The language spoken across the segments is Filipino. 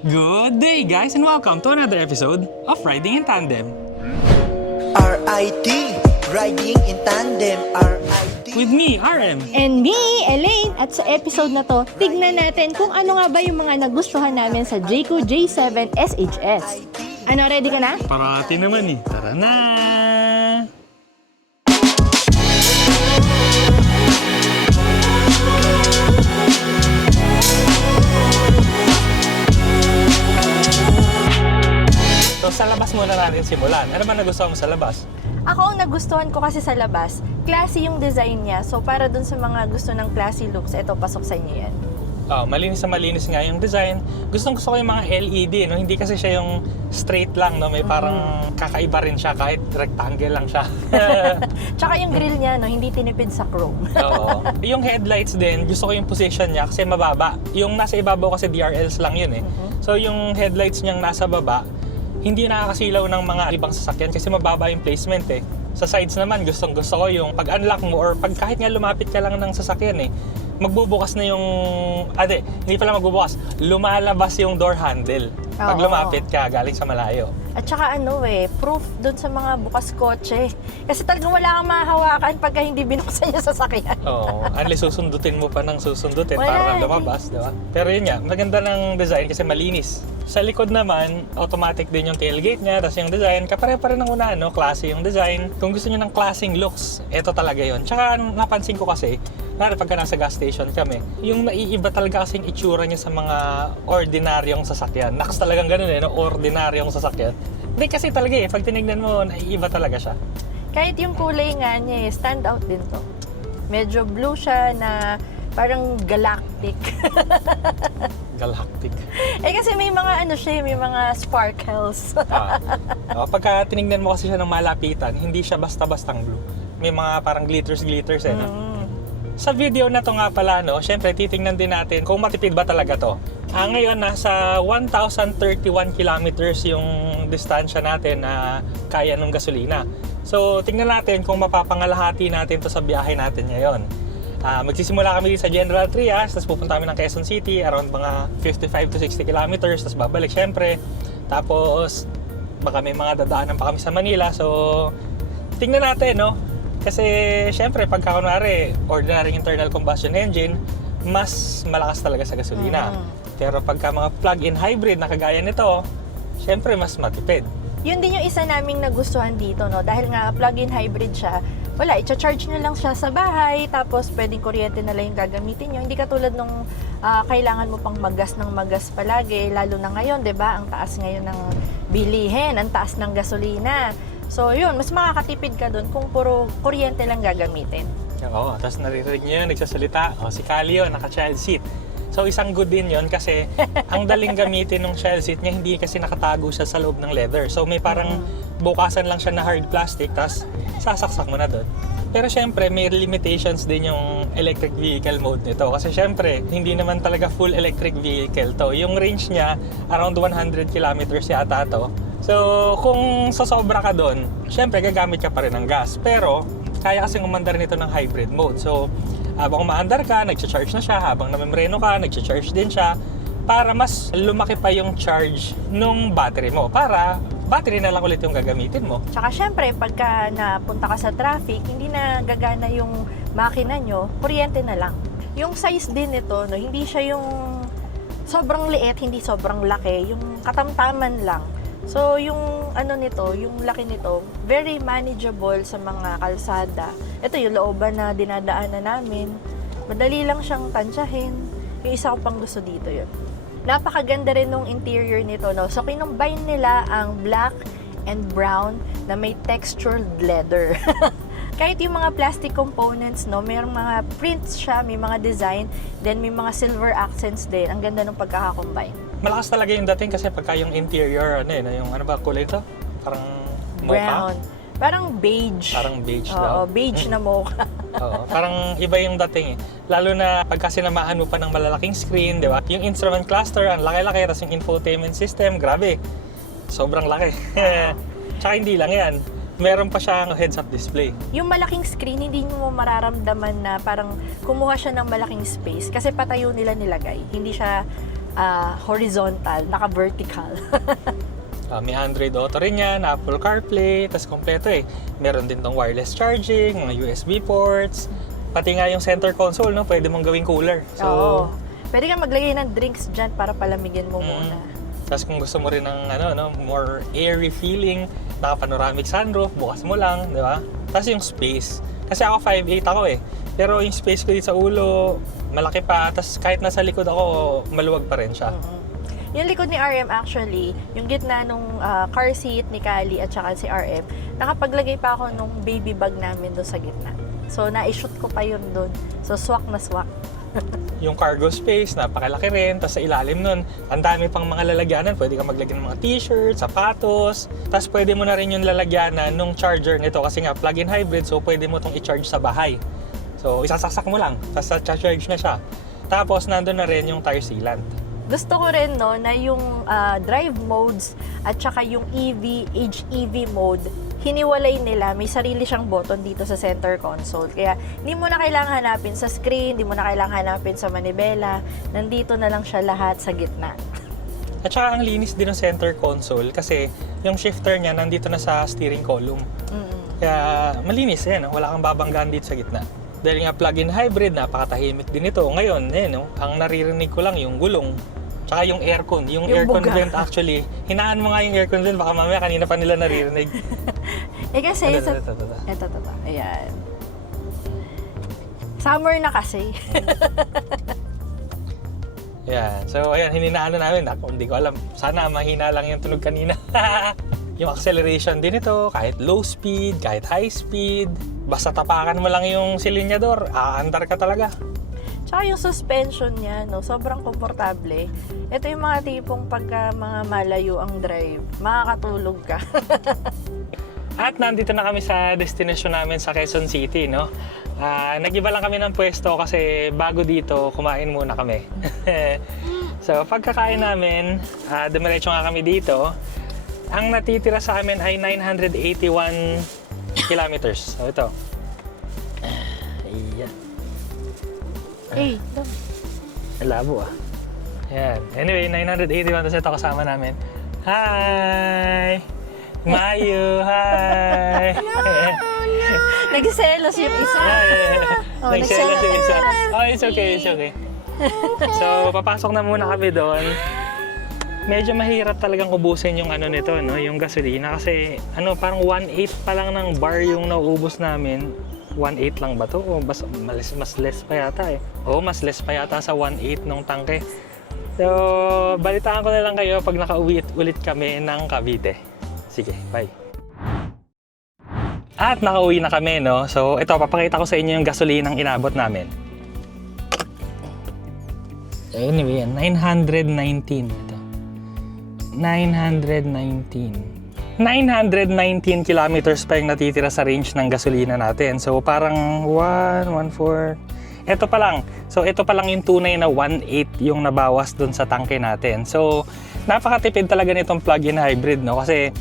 Good day, guys, and welcome to another episode of Riding in Tandem. RIT, Riding in Tandem, RIT. With me, RM. And me, Elaine. At sa episode na to, tignan natin kung ano nga ba yung mga nagustuhan namin sa Jayco J7 SHS. Ano, ready ka na? Parati naman eh. Tara na! So sa labas muna natin simulan. Ano ba nagustuhan mo sa labas? Ako, ang nagustuhan ko kasi sa labas, classy yung design niya. So, para dun sa mga gusto ng classy looks, eto, pasok sa inyo yan. Malinis na malinis nga yung design. Gusto ko yung mga LED, no? Hindi kasi siya yung straight lang, no? May parang kakaiba rin siya kahit rectangle lang siya. Tsaka yung grill niya, no, hindi tinipid sa chrome. Oo. Yung headlights din, gusto ko yung position niya kasi mababa. Yung nasa ibabaw kasi DRLs lang yun eh. So yung headlights niyang nasa baba, hindi nakakasilaw ng mga ibang sasakyan kasi mababa yung placement eh. Sa sides naman, gusto ko yung pag-unlock mo or pag kahit nga lumapit ka lang ng sasakyan eh, magbubukas na yung, hindi pala magbubukas, lumalabas yung door handle pag Oo. lumapit ka galing sa malayo. At saka proof dun sa mga bukas kotse. Kasi talagang wala kang mahahawakan pagka hindi binuksan yung sasakyan. Oo, unless susundutin mo pa ng susundutin Wala, para hindi. lumabas, di ba? Pero yun nga, maganda ng design kasi malinis. Sa likod naman, automatic din yung tailgate niya, tapos yung design, kapare-pare ng una, no? Klase yung design. Kung gusto niyo ng klaseng looks, eto talaga yun. Tsaka napansin ko kasi, pagka nasa gas station kami, yung naiiba talaga kasing itsura niya sa mga ordinaryong sasakyan. Naks talagang ganun eh, no? Ordinaryong sasakyan. Hindi kasi talaga eh, pag tinignan mo, naiiba talaga siya. Kahit yung kulay nga niya, stand out din to. Medyo blue siya na parang galactic. Galactic. Kasi may mga may mga sparkles. Pagka tinignan mo kasi siya ng malapitan, hindi siya basta-bastang blue. May mga parang glitters eh, no? Sa video na to nga pala, no, syempre titingnan din natin kung matipid ba talaga to. Ngayon, nasa 1,031 kilometers yung distansya natin na kaya ng gasolina. So, tingnan natin kung mapapangalahati natin to sa biyahe natin ngayon. Magsisimula kami sa General Trias, tapos pupunta kami ng Quezon City, around mga 55 to 60 kilometers, tapos babalik syempre. Tapos, baka may mga dadaanan pa kami sa Manila. So, tingnan natin, no? Kasi, syempre, pagka kunwari, ordinary internal combustion engine, mas malakas talaga sa gasolina. Pero pagka mga plug-in hybrid na kagaya nito, syempre, mas matipid. Yun din yung isa naming nagustuhan dito, no? Dahil nga plug-in hybrid siya, wala, i-charge nyo lang siya sa bahay, tapos pwedeng kuryente na lang yung gagamitin nyo. Hindi katulad nung kailangan mo pang magas ng magas palagi, lalo na ngayon, 'di ba? Ang taas ngayon ng bilihin, ang taas ng gasolina. So yun, mas makakatipid ka dun kung puro kuryente lang gagamitin. Oo, tapos naririnig nyo yun, nagsasalita, si Kali yun, naka-child seat. So isang good din yun kasi ang daling gamitin ng child seat niya, hindi kasi nakatago siya sa loob ng leather. So may parang bukasan lang siya na hard plastic, tapos sasaksak mo na doon. Pero syempre, may limitations din yung electric vehicle mode nito. Kasi syempre, hindi naman talaga full electric vehicle to. Yung range niya, around 100 kilometers yata to. So, kung sasobra ka doon, syempre, gagamit ka pa rin ng gas. Pero, kaya kasing umandar nito ng hybrid mode. So, habang umaandar ka, nag-charge na siya. Habang namemreno ka, nag-charge din siya. Para mas lumaki pa yung charge nung battery mo. Para battery na lang ulit yung gagamitin mo. Tsaka syempre, pagka napunta ka sa traffic, hindi na gagana yung makina nyo, kuryente na lang. Yung size din nito, no, hindi siya yung sobrang liit, hindi sobrang laki, yung katamtaman lang. So, yung yung laki nito, very manageable sa mga kalsada. Ito yung looban na dinadaanan namin. Madali lang siyang tansyahin. Yung isa ko pang gusto dito yun. Napakaganda rin nung interior nito, no? So, kinumbine nila ang black and brown na may textured leather. Kahit yung mga plastic components, no, mayroong mga prints siya, may mga design, then may mga silver accents din. Ang ganda ng pagkakakombine. Malakas talaga yung dating kasi pagka yung interior, yung ano ba kulay ito? Parang mocha? Brown. Parang beige. Parang beige Oo, daw. beige na mocha. Oo, parang iba yung dating eh. Lalo na pagka sinamahan mo pa ng malalaking screen, di ba? Yung instrument cluster, ang laki-laki, tapos yung infotainment system, grabe. Sobrang laki. Tsaka hindi lang yan. Meron pa siyang heads-up display. Yung malaking screen, hindi mo mararamdaman na parang kumuha siya ng malaking space kasi patayo nila nilagay. Hindi siya horizontal, naka-vertical. May Android Auto rin yan, Apple CarPlay, tas kompleto eh. Meron din tong wireless charging, mga USB ports, pati nga yung center console, no, pwede mong gawing cooler. So, Oo. Pwede kang maglagay ng drinks dyan para palamigin mo muna. tas kung gusto mo rin ng more airy feeling, naka-panoramic sunroof, bukas mo lang, di ba? Tas yung space. Kasi ako 5'8 ako eh. Pero yung space ko dito sa ulo, malaki pa. Tas kahit nasa likod ako, maluwag pa rin siya. Yung likod ni RM actually, yung gitna nung car seat ni Kali at saka si RM, nakapaglagay pa ako nung baby bag namin doon sa gitna. So, na-shoot ko pa yun doon. So, swak na swak. Yung cargo space, napakalaki rin. Tapos sa ilalim nun, ang dami pang mga lalagyanan. Pwede ka maglagyan ng mga t-shirts, sapatos. Tapos pwede mo na rin yung lalagyanan nung charger nito. Kasi nga, plug-in hybrid, so pwede mo itong i-charge sa bahay. So, isasaksak mo lang. Tapos charge na siya. Tapos, nandun na rin yung tire sealant. Gusto ko rin no na yung drive modes at saka yung EV, HEV mode, hiniwalay nila. May sarili siyang button dito sa center console. Kaya hindi mo na kailangan hanapin sa screen, hindi mo na kailangan hanapin sa manibela. Nandito na lang siya lahat sa gitna. At saka ang linis din ng center console kasi yung shifter niya nandito na sa steering column. Kaya malinis yan, wala kang babanggaan dito sa gitna. Dahil nga plug-in hybrid, napakatahimik din ito. Ngayon, ang naririnig ko lang yung gulong. Tsaka yung aircon. Yung aircon buga. vent actually, hinaan mo nga yung aircon vent, baka mamaya kanina pa nila naririnig. Kasi Ito. Ito. Ayan. Summer na kasi. Yan. So, ayan, hininaan na namin. Ako, hindi ko alam. Sana mahina lang yung tunog kanina. Yung acceleration din ito, kahit low speed, kahit high speed. Basta tapakan mo lang yung silinyador, aandar ka talaga. Tsaka yung suspension niya, no, sobrang komportable. Ito yung mga tipong pagka mga malayo ang drive, makakatulog ka. At nandito na kami sa destination namin sa Quezon City, no? Nag-iba lang kami ng pwesto kasi bago dito, kumain muna kami. So, pagkakain namin, dumiretso nga kami dito. Ang natitira sa amin ay 981 kilometers. So, ito. Ayan. Eh, Labo Ayan. Anyway, 981. Tapos ito kasama namin. Hi! Mayu! Hi! nagselos yung isa. Oh, Nagselos yung isa. nagselos. Oh, it's okay. So, papasok na muna kami doon. Medyo mahirap talagang ubusin yung nito, no, yung gasolina kasi parang 1/8 pa lang ng bar yung nauubos namin. 1/8 lang ba to? O mas less pa yata eh. Oo, mas less pa yata sa 1/8 ng tangke. So, balitaan ko na lang kayo pag nakauwi ulit kami ng Cavite. Sige, bye. At nakauwi na kami, no? So, ito, papakita ko sa inyo yung gasolinang inabot namin. Anyway, 919 ito. 919 kilometers pa yung natitira sa range ng gasolina natin. So parang 114. Ito pa lang. So ito pa lang yung tunay na 1/8 yung nabawas dun sa tangke natin. So napakatipid talaga nitong plug-in hybrid, no? Kasi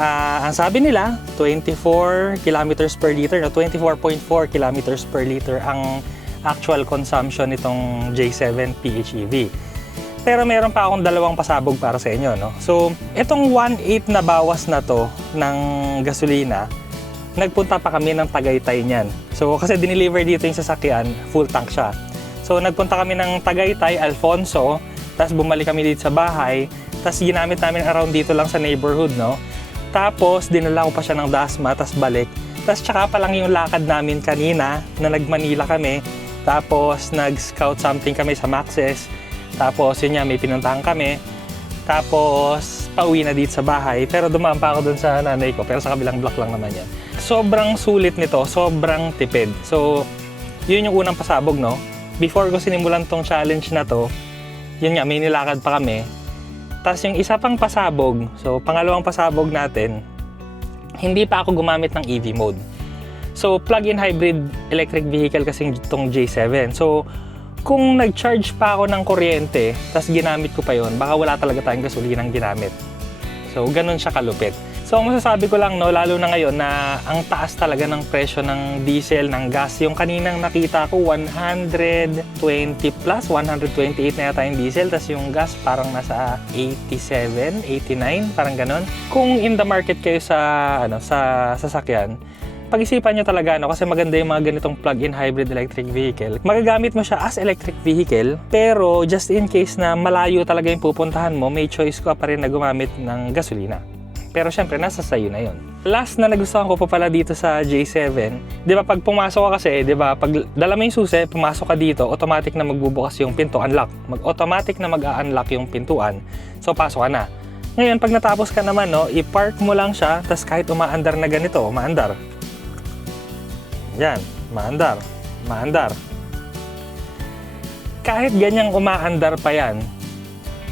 ang sabi nila 24 kilometers per liter, no? 24.4 kilometers per liter ang actual consumption nitong J7 PHEV. Pero meron pa akong dalawang pasabog para sa inyo, no? So, itong 1/8 na bawas na to ng gasolina, nagpunta pa kami ng Tagaytay niyan. So, kasi dineliver dito yung sasakyan, full tank siya. So, nagpunta kami ng Tagaytay, Alfonso, tapos bumalik kami dito sa bahay, tapos ginamit namin around dito lang sa neighborhood, no? Tapos, dinala ko pa siya ng Dasma, tapos balik. Tapos, tsaka pa lang yung lakad namin kanina, na nag-Manila kami, tapos nag-scout something kami sa Maxes. Tapos yun nga, may pinuntahan kami. Tapos pauwi na dito sa bahay. Pero dumaan pa ako dun sa nanay ko. Pero sa kabilang block lang naman yan. Sobrang sulit nito. Sobrang tipid. So, yun yung unang pasabog, no? Before ko sinimulan tong challenge na to, yun nga, may nilakad pa kami. Tapos yung isa pang pasabog, so pangalawang pasabog natin, hindi pa ako gumamit ng EV mode. So, plug-in hybrid electric vehicle kasing itong J7. So, kung nag-charge pa ako ng kuryente, tapos ginamit ko pa yon, baka wala talaga tayong gasolinang ginamit. So, ganun siya kalupit. So ang masasabi ko lang, no, lalo na ngayon na ang taas talaga ng presyo ng diesel, ng gas. Yung kaninang nakita ko 120 plus, 128 na yata yung diesel, tas yung gas parang nasa 87, 89, parang ganon. Kung in the market kayo sa sa sasakyan, pag-isipan nyo talaga, no, kasi maganda yung mga ganitong plug-in hybrid electric vehicle. Magagamit mo siya as electric vehicle, pero just in case na malayo talaga yung pupuntahan mo, may choice ka pa rin na gumamit ng gasolina. Pero syempre, nasa sayo na yun. Last na nagustuhan ko pa pala dito sa J7, di ba pag pumasok ka kasi, di ba pag dala mo yung susi, pumasok ka dito, automatic na magbubukas yung pinto, unlock. Automatic na mag-unlock yung pintuan. So pasok ka na. Ngayon, pag natapos ka naman, no, i-park mo lang siya, tas kahit umaandar na ganito, umaandar. Yan, umaandar, umaandar. Kahit ganyang umaandar pa yan,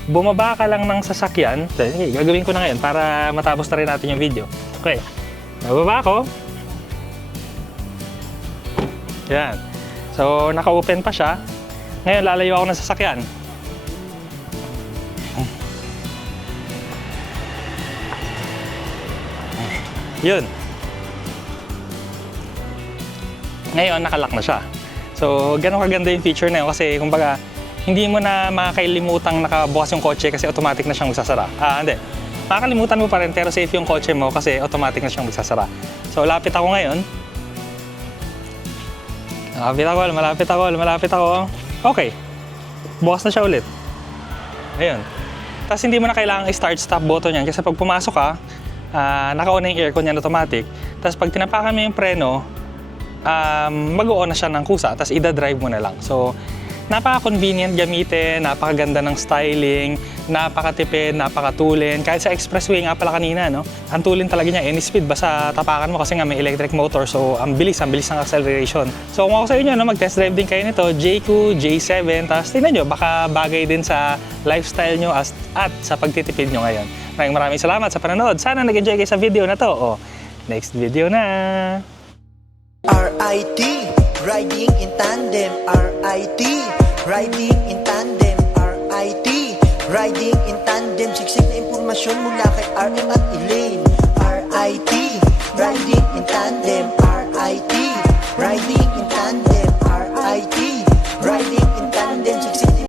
bumaba ka lang ng sasakyan. Sige, gagawin ko na ngayon para matapos na rin natin yung video. Okay, bababa ako. Yan. So, naka-open pa siya. Ngayon, lalayo ako ng sasakyan. Yun. Ngayon, nakalock na siya. So, ganun kaganda yung feature na yun kasi, kumbaga, hindi mo na makakailimutang nakabukas yung kotse kasi automatic na siyang magsasara. Hindi. Makakalimutan mo pa rin pero safe yung kotse mo kasi automatic na siyang magsasara. So, lapit ako ngayon. Malapit ako. Okay. Bukas na siya ulit. Ayun. Tapos hindi mo na kailangang i-start-stop button yan kasi pag pumasok ka, naka-on na yung aircon yan automatic. Tapos pag tinapakan mo yung preno, mag-on na siya ng kusa, tapos ida-drive mo na lang. So, napaka-convenient gamitin, napakaganda ng styling, napakatipid, napakatulin. Kahit sa expressway nga pala kanina, no? Ang tulin talaga niya, any speed, basta tapakan mo kasi nga may electric motor, so ang bilis ng acceleration. So kung ako sa inyo, no, mag-test drive din kayo nito, JQ, J7, tapos tingnan nyo, baka bagay din sa lifestyle nyo at sa pagtitipid nyo ngayon. Maraming salamat sa panonood. Sana nag-enjoy kayo sa video na to. Next video na! RIT, riding in tandem. RIT, riding in tandem. RIT, riding in tandem. Siksik na impormasyon mula kay RM at Elaine. RIT, riding